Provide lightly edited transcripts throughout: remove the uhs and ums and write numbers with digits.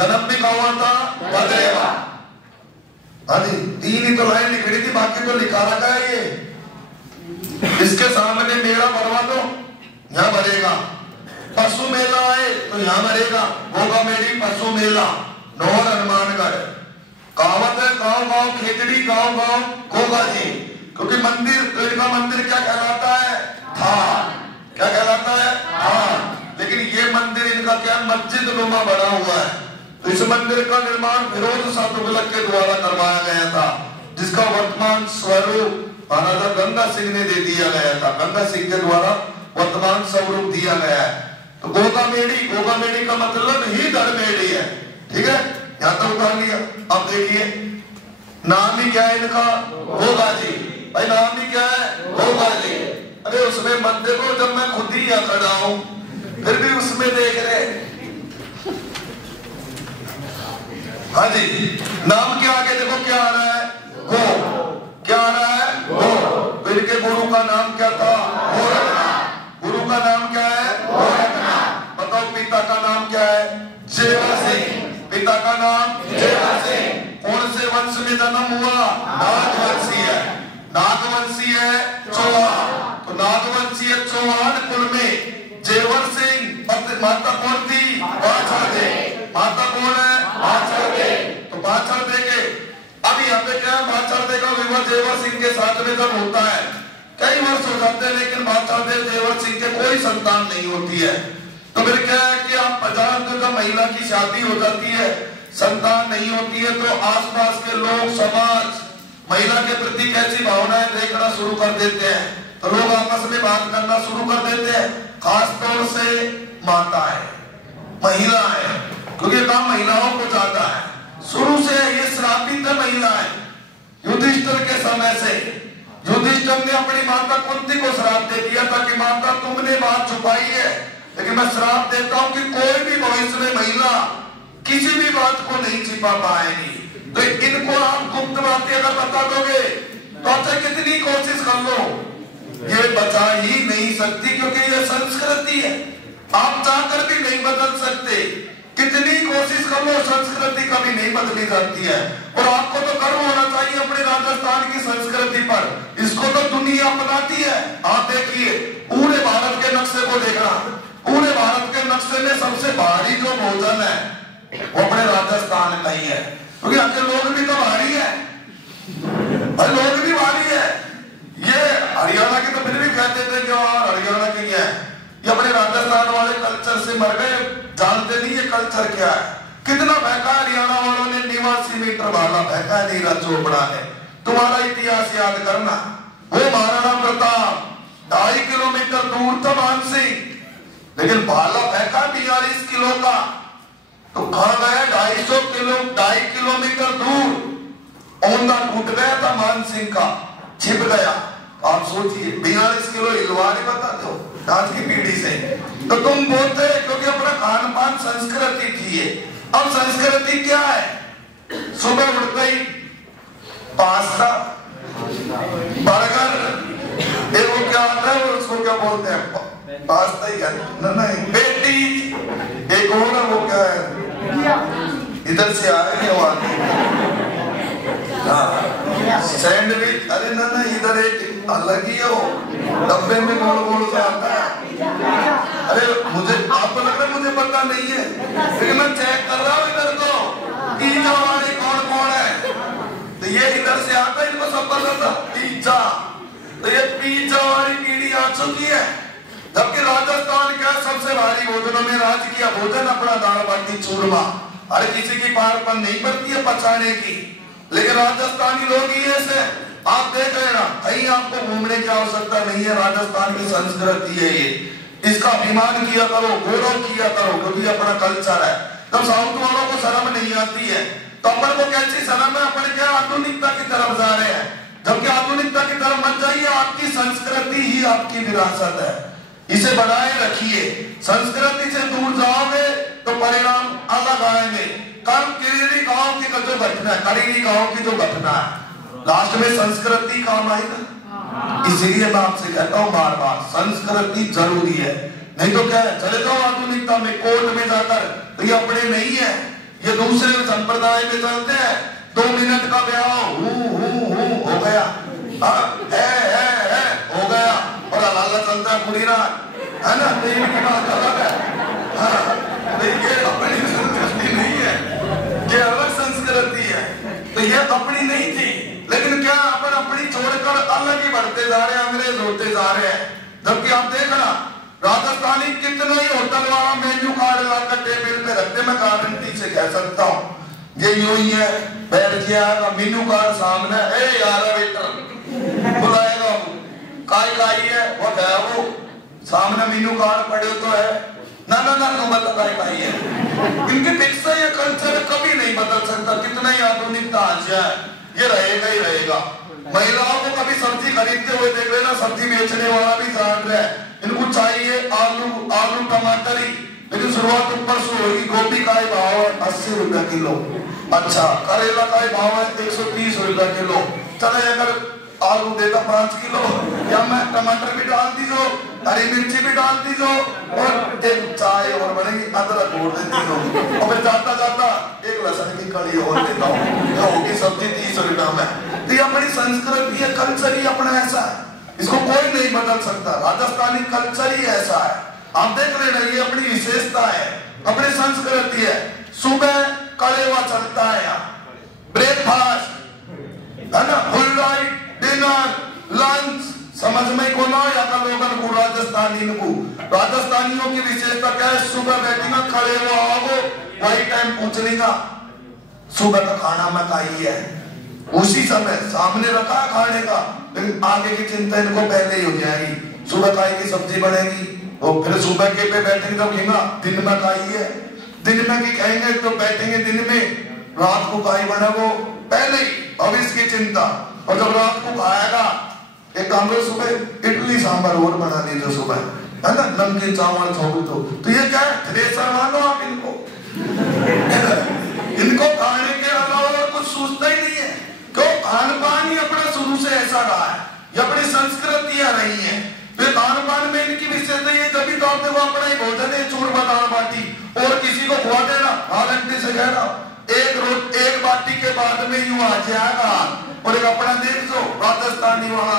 जन्म भी कहाँ हुआ था? बदरेवा। हाँ जी, 3 ही तो लाइन लिखी थी, बाकी तो लिखा रखा है ये। इसके सामने मेला भरवा दो, यहाँ भरेगा। पशु मेला है तो यहाँ भरेगा, गोगा मेड़ी पशु मेला, नौर हनुमानगढ़। कहावत है गाँव गाँव खेतड़ी, गाँव गाँव गोगा जी। क्योंकि मंदिर, तो इनका मंदिर क्या कहलाता है? थान। क्या कहलाता है? थान। लेकिन ये मंदिर इनका क्या, मस्जिद नुमा बना हुआ है। तो इस मंदिर का निर्माण फिरोज शाह तुगलक के द्वारा करवाया गया था, जिसका वर्तमान स्वरूप महाराजा गंगा सिंह ने दे दिया गया था। गंगा सिंह के द्वारा वर्तमान स्वरूप दिया गया है। तो गोगा मेड़ी, गोगा मेड़ी का मतलब ही धर्मेड़ी है। ठीक है, यहाँ तक उतार लिया। अब देखिए नाम ही क्या है इनका? गोगा जी। भाई नाम ही क्या है? गोगा जी। अरे उसमें मत देखो, जब मैं खुद ही यहाँ खड़ा हूं फिर भी उसमें देख रहे। हाँ जी, नाम के आगे देखो क्या आ रहा है? गो। क्या आ रहा है? गो। इनके गुरु का नाम क्या था? गोरखनाथ। गुरु का नाम क्या है? गोरखनाथ। बताओ पिता का नाम क्या है? जेवर सिंह। पिता का नाम जेवर सिंह। कौन से वंश में जन्म हुआ? नागवंशी है। नागवंशी है चौहान। तो नागवंशी चौहान कुल में जेवर सिंह, माता कौन थी? बाछड़दे। माता कौन है? बाछड़दे। तो बाछड़दे के, अब यहाँ पे क्या है, बाछड़दे का विवाह जेवर सिंह के साथ में जब होता है, कई वर्ष हो जाते हैं, लेकिन बाछड़दे जेवर सिंह के कोई संतान नहीं होती है। तो फिर क्या है कि आप जानते हो, जब महिला की शादी हो जाती है, संतान नहीं होती है, तो आसपास के लोग, समाज महिला के प्रति कैसी भावनाएं देखना शुरू कर देते हैं। तो लोग आपस में बात करना शुरू कर देते हैं, खासतौर से माताएं, महिलाएं, क्योंकि काम महिलाओं को जाता है। शुरू से ये श्रापित है महिलाएं। युधिष्ठिर के समय से युधिष्ठिर ने अपनी माता कुंती को श्राप दे दिया था कि माता तुमने बात छुपाई है, लेकिन मैं श्राप देता हूं कि कोई भी भविष्य में महिला किसी भी बात को नहीं छिपा पाएगी। तो इनको आप गुप्त बातें अगर बता दोगे तो अच्छा कितनी कोशिश कर लो, ये बचा ही नहीं सकती, क्योंकि ये संस्कृति है। आप चाहकर भी नहीं बदल सकते, कितनी कोशिश कर लो, संस्कृति कभी नहीं बदली जाती है। और आपको तो गर्व होना चाहिए अपने राजस्थान की संस्कृति पर, इसको तो दुनिया अपनाती है। आप देखिए पूरे भारत के नक्शे को देखना, पूरे भारत के नक्शे में सबसे भारी जो भोजन है वो अपने राजस्थान का ही है, क्योंकि आपके लोग भी तो भारी है, लोग भी भारी है। ये हरियाणा के तो फिर भी कहते थे कि हरियाणा की है, ये अपने राजस्थान वाले कल्चर से मर गए, जानते नहीं ये कल्चर क्या है। कितना फेंका हरियाणा वालों ने, निवासी मीटर भाला फेंका नीरज चोपड़ा ने। तुम्हारा इतिहास याद करना, वो महाराणा प्रताप 2.5 किलोमीटर दूर था मानसिंह, लेकिन भाला फेंका 42 किलो का, तो कहा गया 2.5 किलोमीटर दूर औंधा टूट गया था मानसिंह का, छिप गया। आप सोचिए 42 किलो हिलवा नहीं बता दो आज की पीढ़ी से। तो तुम बोलते क्योंकि अपना खान पान संस्कृति थी ये। अब संस्कृति क्या है? सुबह उठते ही पास्ता, बर्गर, एक वो क्या आता है, उसको क्या बोलते हैं, पास्ता ही है नहीं, पेटी, एक और है वो क्या है, इधर से आए क्या वहां, सैंडविच, अरे ना ना इधर एक अलग ही है वो, डब्बे में गोल गोल सा आता है। अरे मुझे आपको लग रहा है मुझे पता नहीं है, लेकिन मैं चेक कर रहा हूँ इधर को, पिज्जा वाले कौन कौन है। तो ये इधर से आता है, इनको सब पता था पिज्जा। तो ये पिज्जा वाली पीढ़ी आ चुकी है। जबकि राजस्थान का सबसे भारी भोजनों में राज किया भोजन अपना दाल बाटी चूरमा। हर किसी की पार पर नहीं पड़ती है पचाने की, लेकिन राजस्थानी लोग ही ऐसे, आप देख रहे ना, कहीं आपको घूमने की आवश्यकता नहीं है। राजस्थान की संस्कृति है ये, इसका अभिमान किया करो, गौरव किया करो, क्योंकि अपना कल्चर है। तब साउथ वालों को शर्म नहीं आती है, तो अपन को कैसी शर्म है, अपन क्या आधुनिकता की तरफ जा रहे हैं। जबकि आधुनिकता की तरफ मत जाइए, आपकी संस्कृति ही आपकी विरासत है, इसे बनाए रखिए। संस्कृति से दूर जाओगे तो परिणाम अलग आएंगे। करीरी गांव की जो घटना है, करीरी गांव की जो घटना है, लास्ट में संस्कृति काम आई ना। इसीलिए मैं आपसे कहता हूँ बार बार, संस्कृति जरूरी है। नहीं तो क्या है, चले जाओ आधुनिकता में, कोर्ट में जाकर, तो ये अपने नहीं है, ये ये दूसरे संप्रदाय में चलते हैं, 2 मिनट का ब्याह हो गया, है हो गया, और अल्लाह चलता है पूरी रात, है ना? तो इनकी बात अलग है। ये अपनी संस्कृति नहीं है, ये अलग संस्कृति है। तो ये अपनी नहीं थी, लेकिन क्या अपन अपनी छोड़कर अलग ही बढ़ते जा रहे हैं, अंग्रेज होते जा रहे हैं। जबकि आप देखना राजस्थानी कितना ही होटल वाला मेन्यू कार्ड लाकर टेबल पे रखते, मैं गारंटी से कह सकता हूँ ये यूं ही है, बैठ गया मेन्यू कार्ड सामने, ए यार वेटर बुलाएगा, काई है वो क्या वो सामने मेन्यू कार्ड पड़े तो है ना बता काई है। इनकी फिक्स है, ये कल्चर कभी नहीं बदल सकता, कितना ही आधुनिकता आ जाए ये रहेगा ही रहेगा। महिलाओं को कभी सब्जी खरीदते हुए देख लेना, सब्जी बेचने वाला भी जान रहा है इनको चाहिए आलू टमाटर ही, लेकिन शुरुआत ऊपर से होगी। गोभी का भाव है 80 रुपया किलो, अच्छा करेला का भाव है 130 रुपया किलो, चले अगर आलू देगा 5 किलो, या मैं टमाटर भी डाल दीजो, हरी मिर्ची भी डाल दीजो, और एक चाय और बनेगी, अदरक और दे दीजो, और फिर जाता जाता एक लहसुन की कड़ी और देता हूँ, होगी सब्जी 30 रुपया में। तो ये अपनी संस्कृति है, कल्चर ही अपना ऐसा है, इसको कोई नहीं बदल सकता। राजस्थानी कल्चर ही ऐसा है, आप देख लेना, ये अपनी विशेषता है, अपनी संस्कृति है। सुबह कलेवा चलता है यहाँ, ब्रेकफास्ट है ना, फुल नाइट डिनर लंच, समझ में को ना या लोगन को राजस्थानियों की विशेषता क्या है? सुबह बैठेगा कलेवा आओ, वही टाइम पूछ लेगा सुबह का खाना मैं खाई है, उसी समय सामने रखा खाने का, लेकिन आगे की चिंता इनको पहले ही हो जाएगी। सुबह खाई की सब्जी बनेगी, और फिर सुबह के पे बैठेंगे तो खेगा दिन में खाई है, दिन में की कहेंगे तो बैठेंगे दिन में, रात को खाई बना वो पहले ही भविष्य की चिंता। और जब रात को खाएगा एक काम करो, सुबह इडली सांभर और बना दीजिए सुबह, है ना, नमकीन चावल छोड़ तो ये क्या है? थ्रेसर मानो आप इनको इनको खाने के अलावा कुछ सोचता ही नहीं है, क्यों? खान पान ही अपना शुरू से ऐसा रहा है, ये अपनी संस्कृतियां रही है। तो खान पान में इनकी विशेषता ये जब भी तौर पे वो अपना ही भोजन है, चूरमा दाल बाटी, और किसी को खुआ देना, घंटे से कह रहा एक बाटी के बाद में यूं आ जाएगा, और एक अपना देख दो राजस्थानी वाला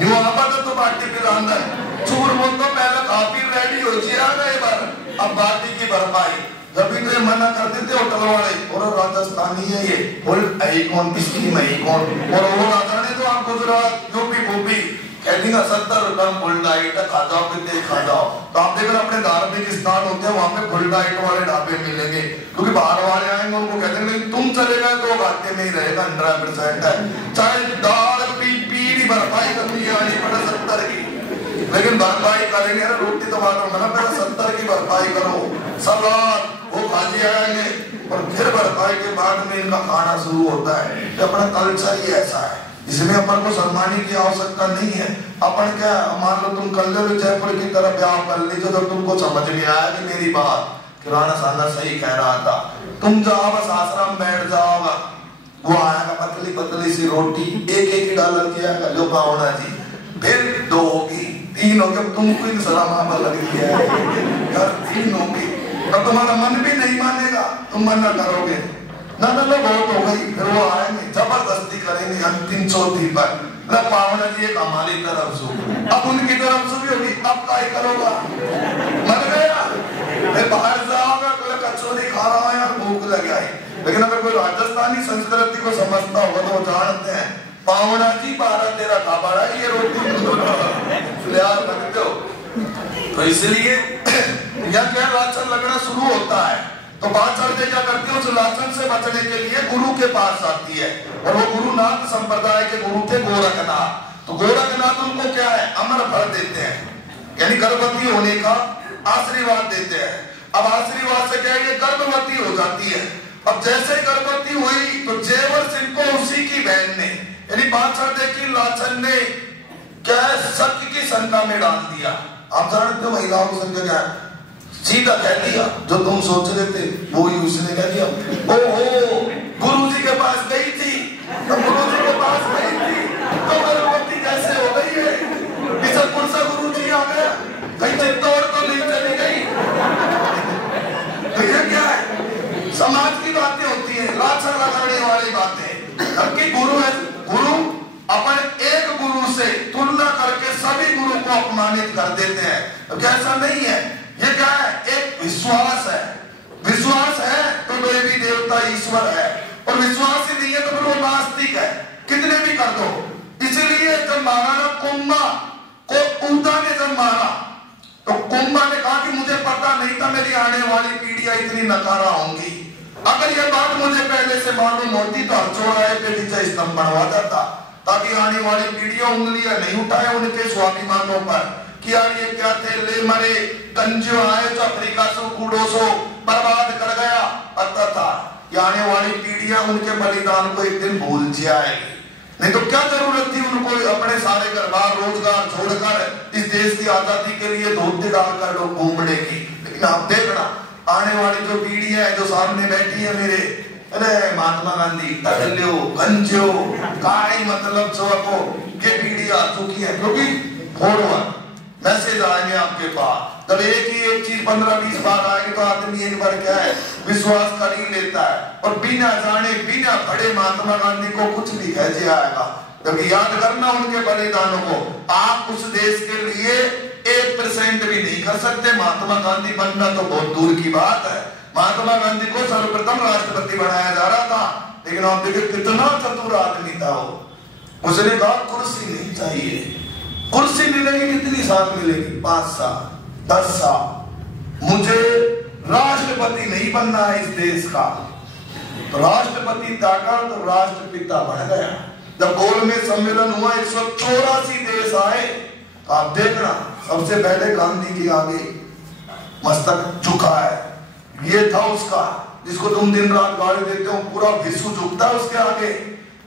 यूं आबाद तो बाटी पे अंदर चूरमा तो पहले काफी रेडी हो जाएगा, एक बार अब बाटी की भरपाई जब भी तो ये मना कर देते होटल वाले, और राजस्थानी है ये फुल कौन स्कीम है कौन, और वो राजस्थानी तो आप गुजरात यूपी भूपी कहती 70 रुपया फुल डाइट खा जाओ, कितने खा जाओ। तो आप देखो अपने धार्मिक स्थान होते हैं वहां पे फुल डाइट वाले ढाबे मिलेंगे, क्योंकि बाहर वाले आएंगे उनको कहते हैं तुम चले गए तो घाटे में ही रहेगा, 100% है। चाहे दाल पीली भरपाई करनी आनी पड़े 70 की, लेकिन भरपाई करेंगे ना, रोटी तो बात होगा ना, पहले 70 की भरपाई करो, सलाद वो खाजी आएंगे, और फिर भरपाई के बाद में इनका खाना शुरू होता है। तो अपना कल्चर ही ऐसा है, इसमें अपन को शर्माने की आवश्यकता नहीं है। अपन क्या, मान लो तुम कल जयपुर की तरफ ब्याह कर लीजिए, तो तुमको समझ में आया कि मेरी बात किराना साला सही कह रहा था, तुम जाओ बस आश्रम बैठ जाओगा, वो आएगा पतली पतली सी रोटी, एक डालर किया लो पावना जी, फिर 2 होगी 3 होगी, तुमको इन सलाम लग गया है 3 होगी, तब तुम्हारा मन भी नहीं मानेगा, तुम मना करोगे ना बहुत हो गई, फिर वो आएंगे जबरदस्ती करेंगे अंतिम चौथी पर, पावना जी एक हमारी तरफ से, अब उनकी तरफ से भी होगी, अब क्या करोगा, मर गया, फिर बाहर जाओगा कोई कचौरी खा रहा है यार भूख लग आई। लेकिन अगर कोई राजस्थानी संस्कृति को समझता होगा तो वो जानते हैं पावना जी 12-13 खा पड़ा ये रोटी यार रखते हो। तो इसलिए यह क्या लाछन लगना शुरू होता है, तो बात चढ़ते क्या करती है, उस लाछन से बचने के लिए गुरु के पास आती है, और वो गुरुनाथ संप्रदाय के गुरु थे गोरखनाथ। तो गोरखनाथ उनको क्या है, अमर फल देते हैं, यानी गर्भवती होने का आशीर्वाद देते हैं। अब आशीर्वाद से क्या है, ये गर्भवती हो जाती है। अब जैसे गर्भवती हुई तो जेवर सिंह को उसी की बहन ने, यानी बात चढ़ते की लाछन ने क्या सत्य की शंका में डाल दिया। आप जानते हो महिलाओं की संख्या क्या है, सीधा कह दिया जो तुम सोच रहे थे वो ही उसने कह दिया। ओहो गुरुजी के पास गई थी, तो गुरुजी के पास गई थी तो गर्भवती कैसे हो गई है, बिशनपुर से गुरुजी आ गया, कहीं चित्तौड़ तो नहीं चली गई। तो ये क्या है, समाज की बातें होती है, लाचार लगाने वाली बातें। जबकि गुरु अपन एक गुरु से तुलना करके सभी गुरु को अपमानित कर देते हैं। तो कैसा नहीं है, ये क्या है, एक विश्वास है। विश्वास है तो देवी देवता ईश्वर है, और विश्वास ही नहीं है तो फिर वो नास्तिक है, कितने भी कर दो। इसीलिए जब महाराणा कुंभा को ऊदा ने जब मारा तो कुंभा ने कहा कि मुझे पता नहीं था मेरी आने वाली पीढ़ियां इतनी नकारा होंगी। अगर ये बात मुझे पहले से मालूम होती तो चौराहे पे विजय स्तंभ बनवा देता, ताकि आने वाली पीढ़ियां उंगलियां नहीं उठाए उनके स्वाभिमानों पर कि यार ये क्या थे, ले मरे गंजो आए जो अफ्रीका से कूड़ो सो बर्बाद कर गया। पता था कि आने वाली पीढ़ियां उनके बलिदान को एक दिन भूल जाएगी। नहीं तो क्या जरूरत थी उनको अपने सारे घर बार रोजगार छोड़कर इस देश की आजादी के लिए धोती डालकर लोग घूमने की। लेकिन आप देखना आने वाली जो पीढ़ी है जो सामने बैठी है मेरे, अरे महात्मा गांधी टहल्यो गंजो काय मतलब को ये पीढ़ी आ चुकी है, क्योंकि फॉरवर्ड मैसेज आएंगे आपके पास। तब एक चीज 15-20 बार आएगी तो आदमी इन पर क्या है विश्वास कर ही लेता है, और बिना जाने बिना पढ़े महात्मा गांधी को कुछ भी कह आएगा। क्योंकि याद करना उनके बलिदानों को, आप उस देश के लिए 1% भी नहीं कर सकते। महात्मा गांधी बनना तो बहुत दूर की बात है। महात्मा गांधी को सर्वप्रथम राष्ट्रपति बनाया जा रहा था, लेकिन आप देखिए कितना चतुर आदमी था वो। उसने कहा कुर्सी नहीं चाहिए, कुर्सी मिलेगी कितनी साल मिलेगी, 5 साल 10 साल, मुझे राष्ट्रपति नहीं बनना है इस देश का। तो राष्ट्रपति ताका तो राष्ट्रपिता बन गया। जब गोल में सम्मेलन हुआ 184 देश आए, तो आप देखना सबसे पहले गांधी के आगे मस्तक झुका है। ये था उसका जिसको तुम दिन रात गाली देते हो, पूरा विश्व झुकता है उसके आगे।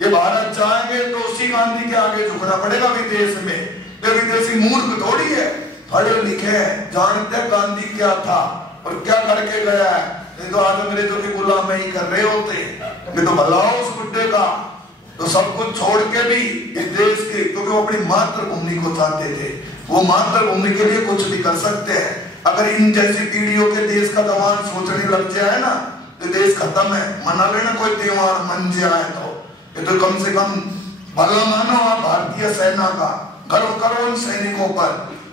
ये भारत जाएंगे तो उसी गांधी के आगे झुकना पड़ेगा विदेश में। विदेशी मूर्ख थोड़ी है, पढ़े लिखे हैं, जानते हैं गांधी क्या था और क्या करके गया है। नहीं तो आज अंग्रेजों की गुलामी कर रहे होते। नहीं तो भलाओ उस बुड्ढे का, तो सब कुछ छोड़ के भी इस देश के, क्योंकि वो अपनी मातृभूमि को चाहते थे, वो मातृभूमि के लिए कुछ भी कर सकते हैं। अगर इन जैसी पीढ़ियों के देश का दवान सोचने लग जाए ना तो देश खत्म है। मना लेना कोई त्योहार मन जाए तो ये तो कम से कम भला मानो आप भारतीय सेना का, गर्व करो उन सैनिकों पर।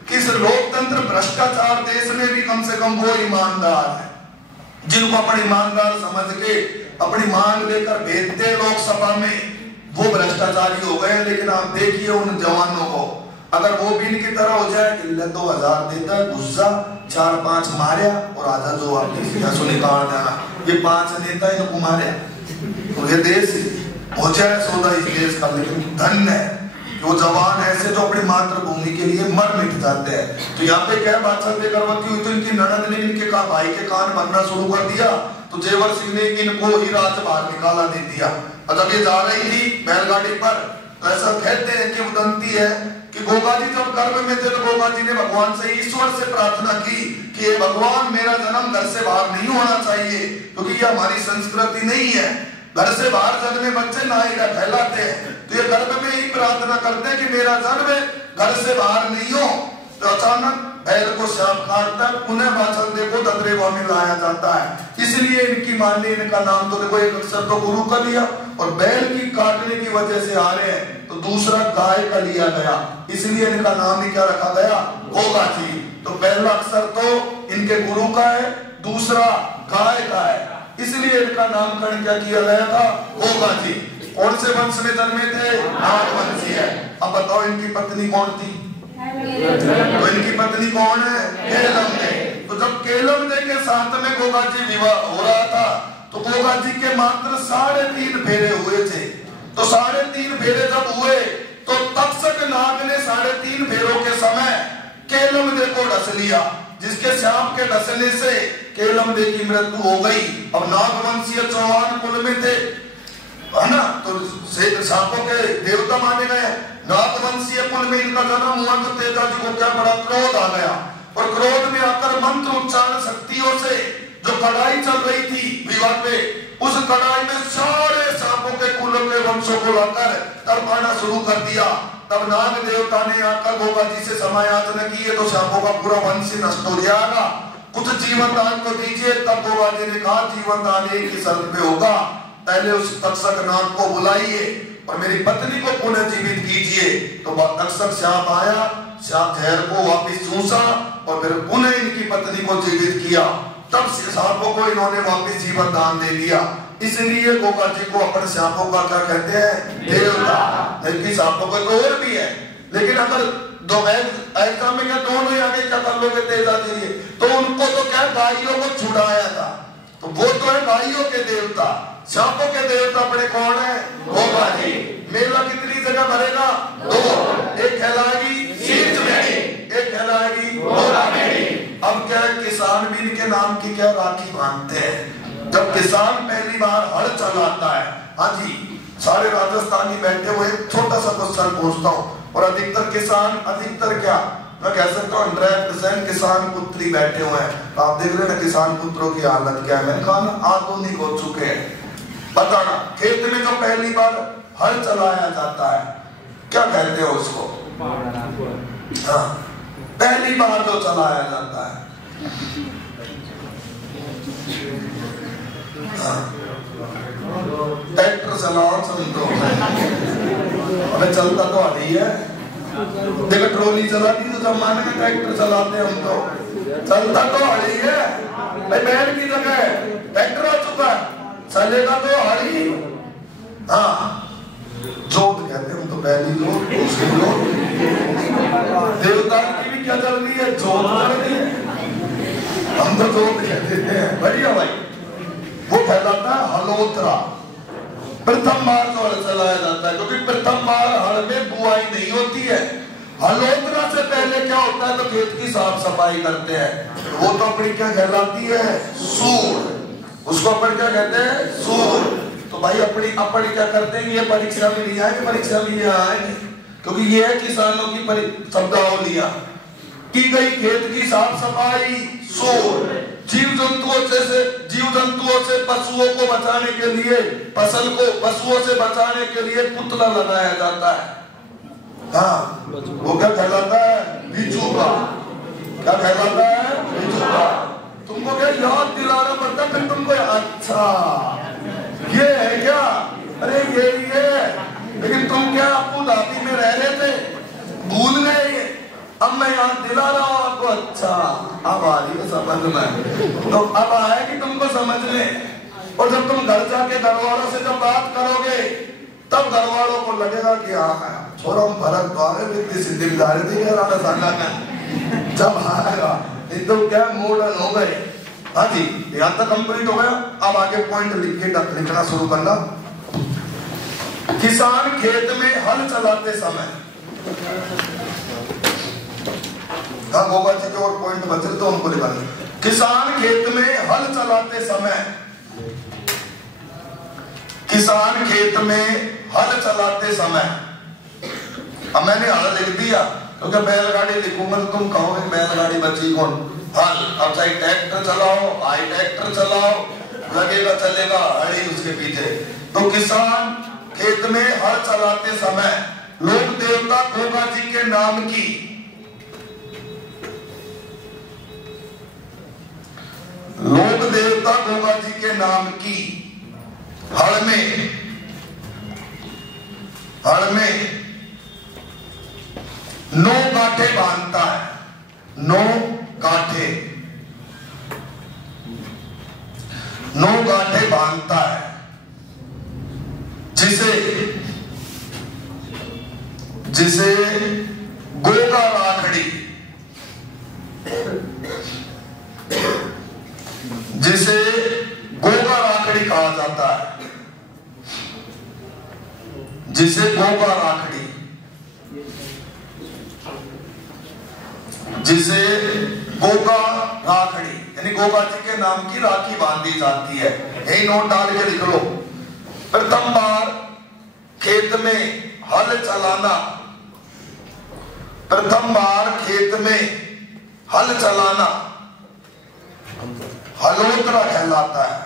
किस लोकतंत्र भ्रष्टाचार देश में भी कम से कम वो ईमानदार है जिनको अपने ईमानदार समझ के अपनी मांग लेकर भेजते लोकसभा में, वो भ्रष्टाचारी हो गए। लेकिन आप देखिए उन जवानों को, अगर वो भी इनकी तरह हो जाए कि 2000 देता है, गुस्सा 4-5 मारे और आधा जो आपने निकाल देना, ये 5 नेता इनको मारे तो ये देश हो जाए सौदा इस देश का। लेकिन धन्य है वो जवान ऐसे जो अपनी मातृभूमि के लिए मर मिट जाते हैं। तो यहाँ पे क्या बात चलते गर्भवती हुई तो इनकी ननद ने इनके भाई के कान भरना शुरू कर दिया, तो जेवर सिंह ने इनको ही रात बाहर निकाला दे दिया। और जब ये जा रही थी बैलगाड़ी पर, तो ऐसा कहते हैं कि उदंती है कि गोगा जी जब गर्भ में थे तो गोगा जी ने भगवान से, ईश्वर से प्रार्थना की कि हे भगवान मेरा जन्म घर से बाहर नहीं होना चाहिए, क्योंकि ये हमारी संस्कृति नहीं है। घर से बाहर जन्मे बच्चे नाईला फैलाते हैं, तो ये गर्भ में ही प्रार्थना करते हैं कि मेरा जन्म घर से बाहर नहीं हो। तो अचानक बैल को सांप काटता है, पुनः बाछल देखो ददरेवा में लाया जाता है। इसलिए इनकी मान ली, इनका नाम तो देखो एक अक्षर तो गुरु का लिया, और बैल की काटने की वजह से आ रहे हैं तो दूसरा गाय का लिया गया, इसलिए इनका नाम ही क्या रखा गया, गोगा जी। तो पहला अक्षर तो इनके गुरु का है, दूसरा गाय का है, इसलिए इनका नामकरण क्या किया गया था, गोगा जी। कौन से वंश में जन्मे थे, नागवंशी है। अब बताओ इनकी पत्नी कौन थी, तो इनकी पत्नी कौन है, केलमदे। तो जब केलमदे के साथ में गोगा जी विवाह हो रहा था, तो गोगा जी के मात्र 3.5 फेरे हुए थे। तो 3.5 फेरे जब हुए तो तक्षक नाग ने 3.5 फेरों के समय केलमदे को डस लिया, जिसके सांप के डसने से केलमदे की मृत्यु हो गई। अब नागवंशीय चौहान कुल में थे, है ना, तो सांपों के देवता माने गए। नागवंशीय कुल में इनका जन्म हुआ तो तेजा जी को क्या बड़ा क्रोध आ गया, और क्रोध में आकर मंत्र उच्चारण शक्तियों से जो कड़ाई चल रही थी विवाह पे, उस कड़ाई में सारे सांपों के कुलों के वंशों को लाकर तड़पाना शुरू कर दिया। तब नाग देवता ने आकर गोगा जी से समायाचना की, तो सांपों का पूरा वंश नष्ट हो जाएगा। कुछ जीवन दान को दीजिए। तब गोगा जी ने कहा जीवन दान एक ही शर्त पे होगा, पहले उस तक्षक नाग को बुलाइए और मेरी पत्नी को पुनः जीवित कीजिए। तो तक्षक सांप आया, सांप जहर को वापिस चूसा और फिर पुनः इनकी पत्नी को जीवित किया। तब सांपों को इन्होंने वापिस जीवन दान दे दिया। इसलिए गोगा जी को अपने सांपों का क्या कहते हैं? देवता। लेकिन सांपों का तो और भी है, लेकिन अगर दो एग्जाम में क्या दोनों आगे क्या कर लोगे तेजा जी, तो उनको तो क्या गायों को छुड़ाया था, तो वो तो है गायों के देवता। सांपों के देवता अपने कौन है? गोगा जी। मेला कितनी जगह भरेगा? 2। एक कहलाएगी शीर्ष मेरी, एक कहलाएगी गोरा मेरी। अब क्या किसान भी इनके नाम की क्या राखी बांधते हैं। जब किसान पहली बार हल चलाता है, हाँ जी, सारे राजस्थानी बैठे हुए छोटा सा क्वेश्चन पूछता हूँ, और अधिकतर किसान, अधिकतर क्या मैं कह सकता हूँ 100% किसान पुत्री बैठे हुए हैं। आप देख रहे हैं किसान पुत्रों की हालत क्या है। मैंने कहा ना आधुनिक हो चुके हैं। बताना, खेत में जो पहली बार हल चलाया जाता है क्या कहते हो उसको? हाँ, पहली बार जो चलाया जाता है, ट्रैक्टर चलाओ समझो। अबे चलता तो आधी है, देखो ट्रॉली चलाती तो जमाने में ट्रैक्टर चलाते हम तो, चलता तो हड़ी है भाई, बैल की जगह ट्रैक्टर आ चुका है, चलेगा तो हड़ी। हाँ, जोत कहते हैं हम तो, पहली जोत, उसकी जोत। देवता की भी क्या चल रही है? जोत चल रही है, हम तो जोत कहते हैं। बढ़िया भाई, वो कहलाता है हलोत्रा। प्रथम बार जो हल चलाया जाता है, क्योंकि प्रथम बार हल में बुआई नहीं होती है। हलोत्रा से पहले क्या होता है? तो खेत की साफ सफाई करते हैं। वो तो अपनी क्या कहलाती है? सूर। उसको अपन क्या कहते हैं? सूर। तो भाई अपनी क्या करते हैं? ये परीक्षा में नहीं आएंगे, परीक्षा में ये आएंगे, क्योंकि ये है किसानों की शब्दावलियां की गई। खेत की साफ सफाई, सूर। जीव जंतुओं से पशुओं को बचाने के लिए, फसल को पशुओं से बचाने के लिए पुतला लगाया जाता है। हाँ, वो क्या कहलाता है? बिचूका। क्या कहलाता है? बिचूका। तुमको क्या याद दिलाना पड़ता है तुमको? अच्छा ये है क्या? अरे ये लेकिन तुम क्या अबू धाबी में रह रहे थे, भूल गए? अब मैं याद दिला रहा हूँ आपको। अच्छा, अब आ रही है समझ में, तो अब आएगी तुमको समझ में। और जब तुम घर जाके घर वालों से जब बात करोगे, तब घर वालों को लगेगा कि हाँ छोरा हम फर्क तो आ गए, इतनी जिम्मेदारी थी राधा सागा में। जब आएगा नहीं तो क्या मॉडर्न हो गए। हाँ जी, यहाँ तक कंप्लीट हो गया। अब आगे पॉइंट लिखना शुरू करना। किसान खेत में हल चलाते समय, हाँ गोगा जी के और पॉइंट बचे तो हमको निकालना। किसान खेत में हल चलाते समय, किसान खेत में हल चलाते समय, अब मैंने हल लिख दिया क्योंकि बैलगाड़ी लिखूंगा तो तुम कहोगे बैलगाड़ी बची कौन? हल। अब चाहे ट्रैक्टर चलाओ, हाई ट्रैक्टर चलाओ, लगेगा चलेगा हड़ी उसके पीछे। तो किसान खेत में हल चलाते समय लोक देवता गोगा जी के नाम की, लोक देवता गोगा जी के नाम की हल में 9 गांठे बांधता है। 9 गांठे बांधता है, जिसे गोगा राखड़ी, जिसे गोगा राखड़ी कहा जाता है, जिसे गोगा राखड़ी, जिसे गोगा राखड़ी यानी गोगा जी के नाम की राखी बांधी जाती है। यही नोट डाल के लिख लो। प्रथम बार खेत में हल चलाना, प्रथम बार खेत में हल चलाना हलोत्रा कहलाता है।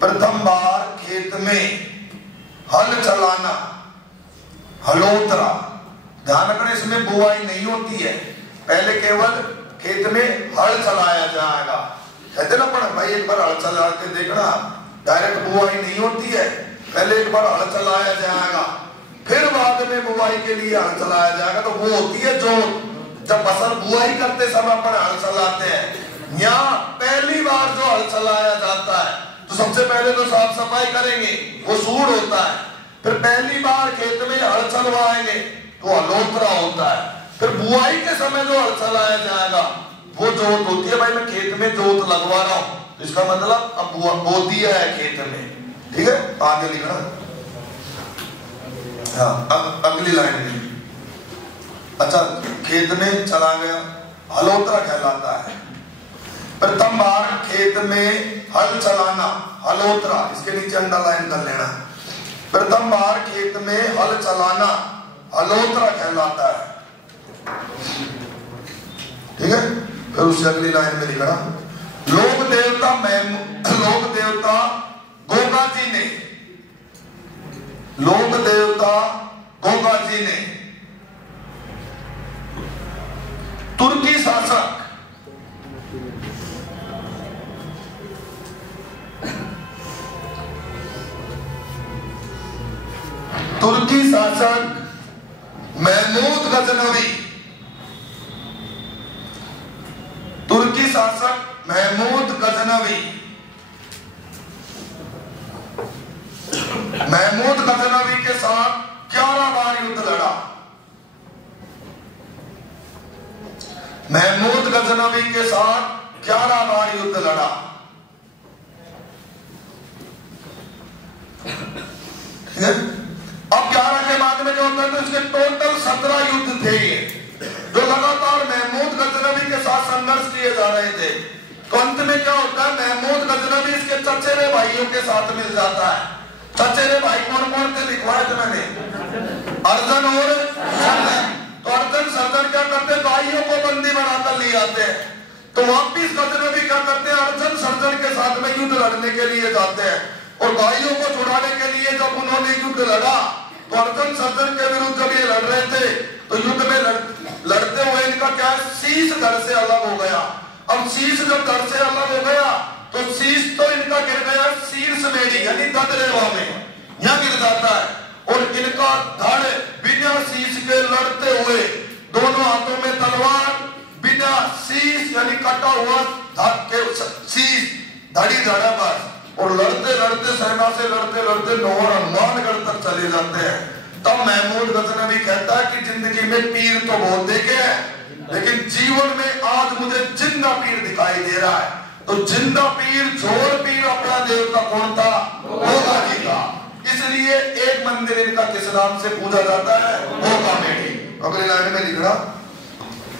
प्रथम बार खेत में हल चलाना हलोत्रा। ध्यान रखना, इसमें बुआई नहीं होती है, पहले केवल खेत में हल चलाया जाएगा। कहते ना पर भाई एक बार हल चला के देखना, डायरेक्ट बुआई नहीं होती है, पहले एक बार हल चलाया जाएगा, फिर बाद में बुआई के लिए हल चलाया जाएगा। तो वो होती है जो जब फसल बुआई करते समय अपन हल चलाते हैं, यहाँ पहली बार जो हल चलाया जाता है तो सबसे पहले तो साफ सफाई करेंगे, वो सूढ़ होता है, फिर पहली बार खेत में हल चलवाएंगे तो अलोतरा होता है, फिर बुआई के समय जो हल चलाया जाएगा वो जोत होती है। भाई मैं खेत में जोत लगवा रहा हूं, तो इसका मतलब अब बो दिया है खेत में, ठीक है। आगे लिखना, हाँ अब अगली लाइन में, अच्छा खेत में चला गया, हलोतरा कहलाता है। प्रथम बार खेत में हल चलाना, हलोतरा, इसके नीचे अंडरलाइन कर लेना, प्रथम बार खेत में हल चलाना हलोतरा कहलाता है, ठीक है। फिर उससे अगली लाइन में लिखना, लोक देवता गोगा जी ने, लोक देवता गोगा जी ने तुर्की शासक महमूद गजनवी, तुर्की शासक महमूद गजनवी, महमूद गजनवी के साथ 11 बार युद्ध लड़ा, महमूद गजनवी के साथ 11 बार युद्ध लड़ा, ठीक है। अब 11 के बाद में क्या होता है, तो इसके टोटल 17 युद्ध थे ये, जो लगातार महमूद गजनवी के साथ संघर्ष किए जा रहे थे। तो अंत में क्या होता है, महमूद गजनवी इसके चचेरे भाइयों के साथ मिल जाता है। चचेरे भाई कौन कौन थे लिखवाए थे मैंने, अर्जन और सर्जन। तो अर्जन सर्जन क्या करते, भाइयों को बंदी बनाकर ले आते हैं, तो वापिस गजनवी क्या करते हैं, अर्जन सर्जन के साथ में युद्ध लड़ने के लिए जाते हैं। और भाइयों को छुड़ाने के लिए जब उन्होंने युद्ध लड़ा, तो अर्जन सर्जन के विरुद्ध जब ये लड़ रहे थे, तो युद्ध में लड़ते हुए इनका क्या है, शीश धड़ से अलग हो गया। अब शीश जब धड़ से अलग हो गया, तो शीश तो इनका गिर गया शीर्ष मेढ़ी यानी ददरेवा में, यहाँ गिर जाता है। और इनका धड़ बिना शीश के लड़ते हुए, दोनों हाथों में तलवार, बिना शीश यानी कटा हुआ शीश धड़ी धड़ा पर, और लड़ते लड़ते सेना से लड़ते लड़ते नौर हनुमानगढ़ तक चले जाते हैं। तब महमूद गजनवी कहता है कि जिंदगी में पीर तो बहुत देखे हैं, लेकिन जीवन में आज मुझे जिंदा पीर दिखाई दे रहा है। तो जिंदा पीर, जोर पीर अपना देवता कौन था, गोगा जी का। इसलिए एक मंदिर इनका किस नाम से पूजा जाता है, गोगा मेढ़ी। अगली लाइन में लिखना,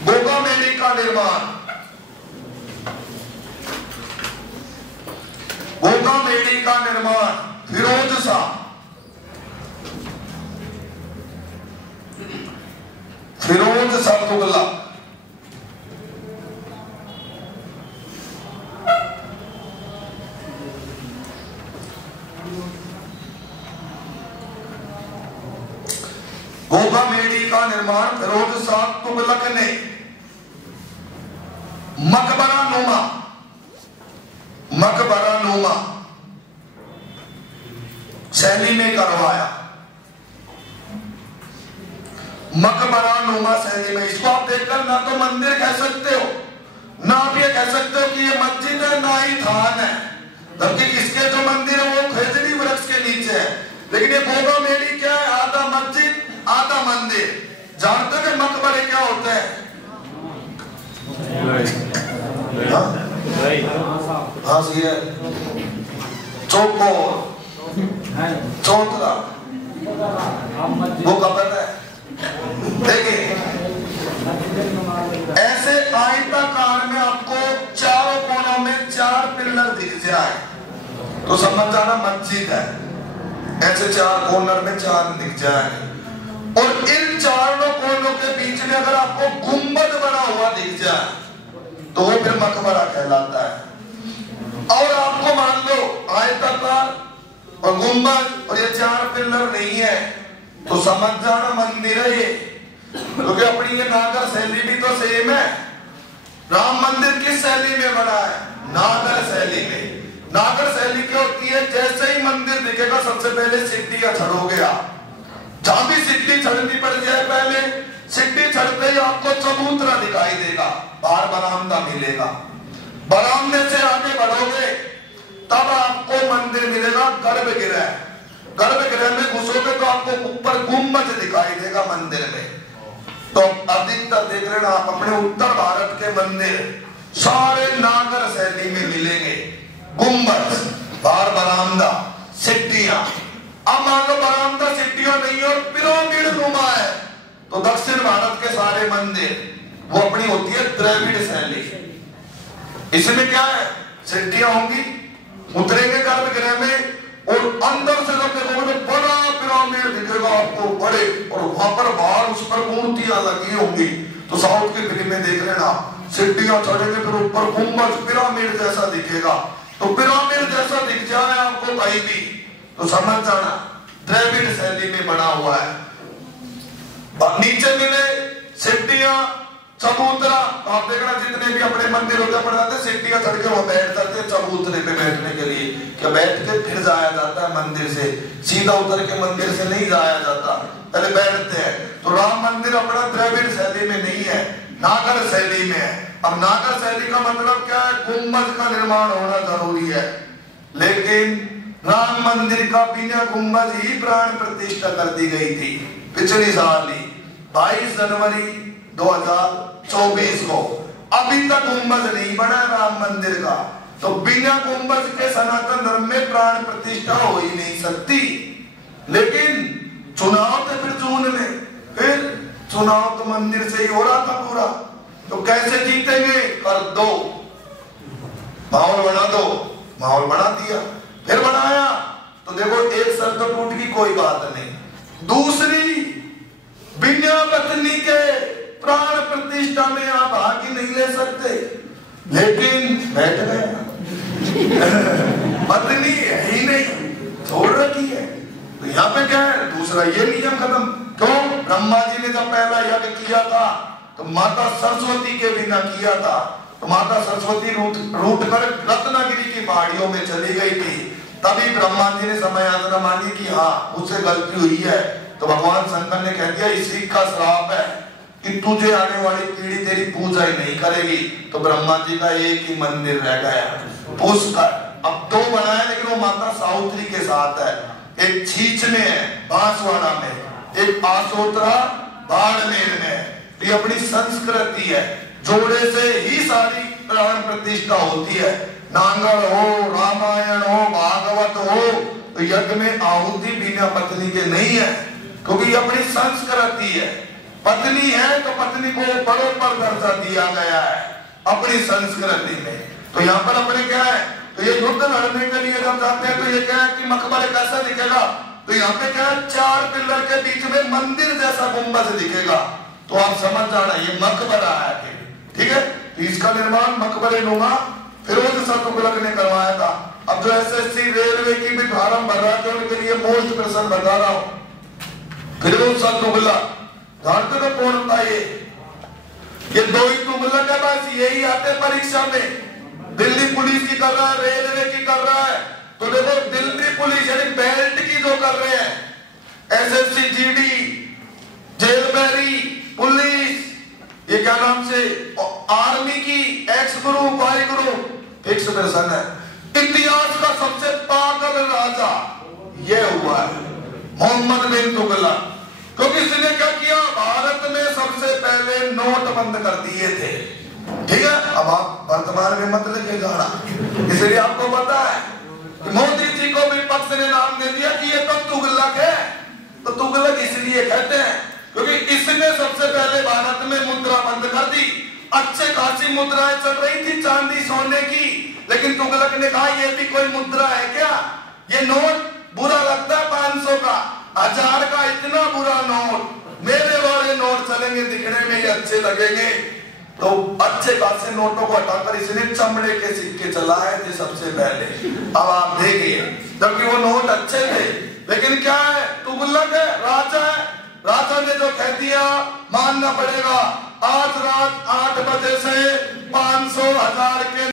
गोगा मेढ़ी का निर्माण, गोगा मेढ़ी का निर्माण फिरोज शाह, फिरोज शाह तुगलक, गोगा मेढ़ी का निर्माण फिरोज शाह तुगलक ने मकबरा नुमा शैली में करवाया, मकबरा नुमा शैली में। इसको आप देखकर ना तो मंदिर कह सकते हो, ना आप ये कह सकते हो कि ये मस्जिद है, ना ही थान है, जबकि इसके जो मंदिर है वो खेजड़ी वृक्ष के नीचे है। लेकिन ये गोगा मेढ़ी क्या है, आधा मस्जिद आधा मंदिर। जानते हो कि मकबरे क्या होते हैं, हाँ सही है, चौको चौतरा वो कब्र है। देखिए ऐसे आयताकार में आपको चारों कोनों में 4 पिलर दिख जाए तो समझ जाना मस्जिद है। ऐसे 4 कॉर्नर में 4 दिख जाए, और इन चारों कोनों के बीच में अगर आपको गुंबद बना हुआ दिख जाए तो वो फिर मकबरा कहलाता है। और आपको मान लो आयताकार और गुंबद और ये 4 पिलर नहीं है तो समझ जाना मंदिर है ये। क्योंकि अपनी ये नागर शैली भी तो सेम है। राम मंदिर किस शैली में बना है? नागर शैली में। नागर शैली क्या होती है? जैसे ही मंदिर दिखेगा सबसे पहले सीढ़ी का चढ़ोगे आप। जहां भी सीढ़ी चढ़नी पड़ जाए, पहले सीढ़ी चढ़ते ही आपको चबूतरा दिखाई देगा, बाहर बरामदा मिलेगा। बरामदे से आगे बढ़ोगे तब आपको मंदिर मिलेगा गर्भगृह। गर्भगृह में घुसोगे तो आपको ऊपर गुंबद दिखाई देगा मंदिर में। तो अधिकतर देख रहे ना आप अपने उत्तर भारत के मंदिर सारे नागर शैली में मिलेंगे। गुंबद, बाहर बरामदा, सीढ़ियां। अब मान लो बरामदा सीढ़ियां नहीं और पिरामिड नुमा है, तो दक्षिण भारत के सारे मंदिर वो अपनी होती है द्रविड़ शैली। इसमें क्या है? सीढ़ियां होंगी, उतरेंगे गर्भगृह में और अंदर से जब देखोगे तो बड़ा पिरामिड दिखेगा आपको, बड़े, और वहां पर बाहर उस पर मूर्तियां लगी होंगी। तो साउथ की फिल्म में देख लेना, सीढ़ियां चढ़ेंगे फिर ऊपर गुंबद पिरामिड जैसा दिखेगा। तो पिरामिड जैसा दिख जाए आपको कहीं भी तो समझ जाना द्रविड़ शैली में बना हुआ है। नीचे मिले सीढ़ियां, चबूतरा। आप देखना जितने भी अपने मंदिर होते पड़े सीढ़ियां चढ़ के वहां बैठ जाते हैं चबूतरे पे बैठने के लिए। क्या बैठ के फिर जाया जाता है मंदिर से? सीधा उतर के मंदिर से नहीं जाया जाता, पहले बैठते हैं। तो राम मंदिर अपना द्रविड़ शैली में नहीं है, नागर शैली में है। अब नागर शैली का मतलब क्या है? गुंबद का निर्माण होना जरूरी है। लेकिन राम मंदिर का बिना गुंबद ही प्राण प्रतिष्ठा कर दी गई थी पिछली साल ही 22 जनवरी 2024 को। अभी तक गुंबद नहीं बना राम मंदिर का, तो बिना गुंबद के सनातन धर्म में प्राण प्रतिष्ठा हो ही नहीं सकती। लेकिन चुनाव थे फिर जून में, फिर चुनाव तो मंदिर से ही हो रहा था पूरा, तो कैसे जीतेंगे? कर दो, माहौल बना दो। माहौल बना दिया, फिर बनाया तो देखो एक शर्त तो टूट गई, कोई बात नहीं। दूसरी, बिना पत्नी के प्राण प्रतिष्ठा में आप भाग ही नहीं ले सकते, लेकिन बैठ गए पत्नी है ही नहीं, छोड़ रखी है। तो यहाँ पे क्या है? दूसरा ये नियम खत्म। क्यों? ब्रह्मा जी ने जब पहला यज्ञ किया था तो माता सरस्वती के बिना किया था। तो माता सरस्वती रूट कर रत्नागिरी की पहाड़ियों में चली गई थी। तभी ब्रह्मा जी ने समय याचना मांगी कि हाँ मुझसे गलती हुई है। तो भगवान शंकर ने कह दिया इसी का श्राप है कि तुझे आने वाली पीढ़ी तेरी पूजा ही नहीं करेगी। तो ब्रह्मा जी का एक ही मंदिर रह गया पुष्कर। अब दो बनाए, लेकिन वो माता सावित्री के साथ है। एक छीच में है बांसवाड़ा में, एक आसोतरा बाड़मेर में। ये अपनी संस्कृति है, जोड़े से ही सारी प्राण प्रतिष्ठा होती है। नांगल हो, रामायण हो, भागवत हो, तो यज्ञ में आहुति बिना पत्नी के नहीं है, क्योंकि ये अपनी संस्कृति है। पत्नी है तो पत्नी को बरोबर दर्जा दिया गया है अपनी संस्कृति में। तो यहाँ पर अपने क्या है? तो ये युद्ध लड़ने के लिए जब जाते हैं तो ये क्या है कि मकबरा कैसा दिखेगा? तो यहाँ पे क्या है? 4 पिलर के बीच में मंदिर जैसा गुंबद दिखेगा। तो आप समझ जाना ये मकबरा है, ठीक है? तो इसका निर्माण मकबरे नुमा फिरोज शाह तुगलक ने करवाया था। अब जो एसएससी रेलवे की भी फार्म भर रहा है उनके लिए मोस्ट प्रश्न बता रहा हूँ। फिरोज शाह तुगलक भारत में कौन था? ये दो ही तुगलक है बस, यही आते परीक्षा में। दिल्ली पुलिस की कर रहा है, रेलवे की कर रहा है। तो देखो दिल्ली पुलिस यानी बेल्ट की जो कर रहे हैं, एसएससी जीडी, जेलबेरी पुलिस, ये क्या नाम से आर्मी की एक्स ग्रुप, वाई ग्रुप, फिक्स दर्शन है। इतिहास का सबसे पागल राजा ये हुआ है मोहम्मद बिन तुगलक, क्योंकि इसने क्या किया? भारत में सबसे पहले नोट बंद कर दिए थे, ठीक है? अब आप वर्तमान में मत लेके जाना, इसलिए आपको पता है कि मोदी जी को विपक्ष ने नाम दे दिया कि ये तो तुगलक है। तो तुगलक इसलिए कहते हैं क्योंकि इसने सबसे पहले भारत में मुद्रा बंद कर दी। अच्छे खासी मुद्राएं चल रही थी चांदी सोने की, लेकिन तुगलक ने कहा ये भी कोई मुद्रा है क्या? ये नोट बुरा लगता है 500 का, 1000 का इतना बुरा नोट, मेरे वाले नोट चलेंगे, दिखने में ही अच्छे लगेंगे। तो अच्छे खासे नोटों को हटाकर इसने चमड़े के सिक्के चलाए थे सबसे पहले। अब आप देखिए, जबकि वो नोट अच्छे थे, लेकिन क्या है? तुगलक है, राजा है, राजा ने जो कह दिया मानना पड़ेगा। आज रात 8 बजे से 500,000 के